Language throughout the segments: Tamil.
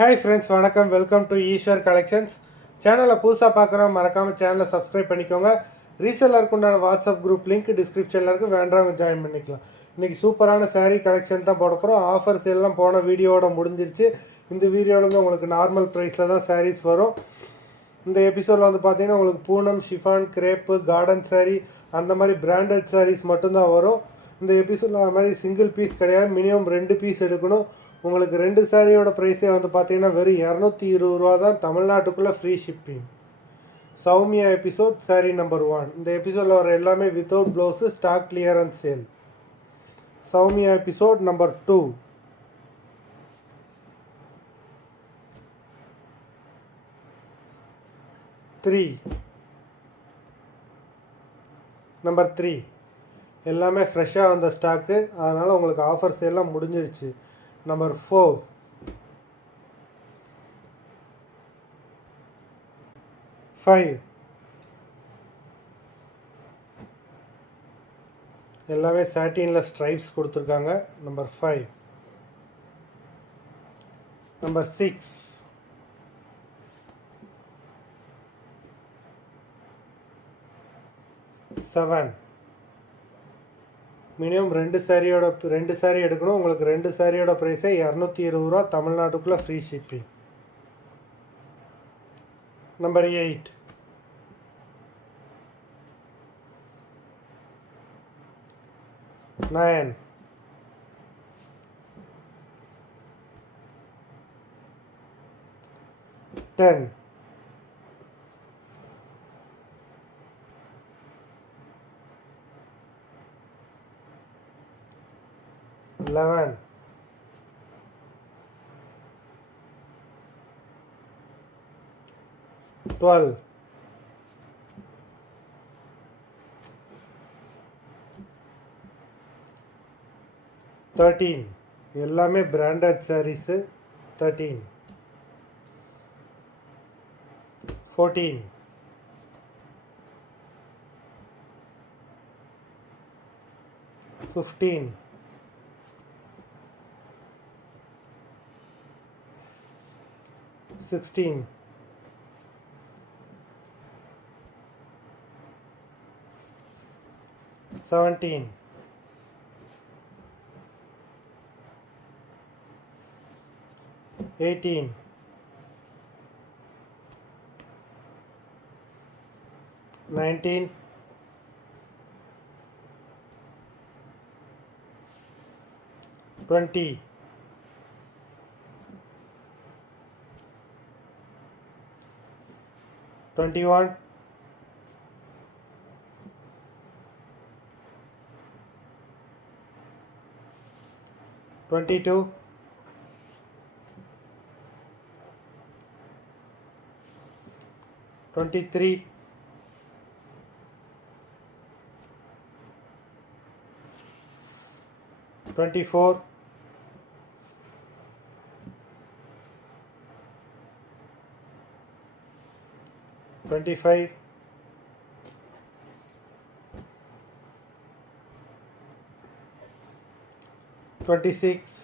ஹாய் ஃப்ரெண்ட்ஸ், வணக்கம். Welcome to Eswar collections. சேனலை புதுசாக பார்க்குறோம், மறக்காமல் சேனலை சப்ஸ்கிரைப் பண்ணிக்கோங்க. ரீசெல்லருக்கு உண்டான வாட்ஸ்அப் குரூப் லிங்க் டிஸ்கிரிப்ஷனில் இருக்குது, வேண்டவங்க ஜாயின் பண்ணிக்கலாம். இன்றைக்கி சூப்பரான சாரீ கலெக்ஷன் தான் போட போகிறோம். ஆஃபர்ஸ் எல்லாம் போன வீடியோவோட முடிஞ்சிருச்சு. இந்த வீடியோவில் வந்து உங்களுக்கு நார்மல் ப்ரைஸில் தான் சாரீஸ் வரும். இந்த எபிசோடில் வந்து பார்த்தீங்கன்னா உங்களுக்கு Poonam, chiffon, crepe, garden sari அந்த மாதிரி பிராண்டட் சாரீஸ் மட்டும்தான் வரும். இந்த எபிசோடில் அது மாதிரி சிங்கிள் பீஸ் கிடையாது, மினிமம் 2 பீஸ் எடுக்கணும். உங்களுக்கு 2 சாரியோட ப்ரைஸே வந்து பார்த்தீங்கன்னா வெறும் 220 ரூபா தான், தமிழ்நாட்டுக்குள்ளே free shipping. Soumya episode saree number 1. இந்த எபிசோடில் வர எல்லாமே without blouse, stock clearance sale. Soumya episode number 2. Number 3 எல்லாமே ஃப்ரெஷ்ஷாக வந்த ஸ்டாக்கு, அதனால் உங்களுக்கு ஆஃபர்ஸ் எல்லாம் முடிஞ்சிருச்சு. நம்பர் 4. 5 எல்லாமே சாட்டினில் ஸ்ட்ரைப்ஸ் கொடுத்துருக்காங்க. நம்பர் 5. நம்பர் 6. மினிமம் 2 சாரீ எடுக்கணும். உங்களுக்கு 2 சாரியோட ப்ரைஸே 220 ரூபா, தமிழ்நாட்டுக்குள்ளே ஃப்ரீ ஷிப்பிங். நம்பர் 8. நைன். 10. 11. 12. 13. எல்லாமே பிராண்டட் சாரீஸு. 13. 14. 15. 16. 17. 18. 19. 20. 21. 22. 23. 24. 25. 26.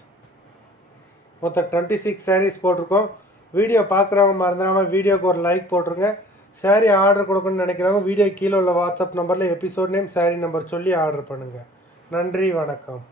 மொத்தம் 26 சாரீஸ் போட்டிருக்கோம். வீடியோ பார்க்குறவங்க மறந்துடாமல் வீடியோக்கு ஒரு லைக் போட்டுருங்க. சாரீ ஆர்டர் கொடுக்கணும்னு நினைக்கிறவங்க வீடியோ கீழே உள்ள வாட்ஸ்அப் நம்பரில் எபிசோட் நேம், சாரீ நம்பர் சொல்லி ஆர்டர் பண்ணுங்கள். நன்றி, வணக்கம்.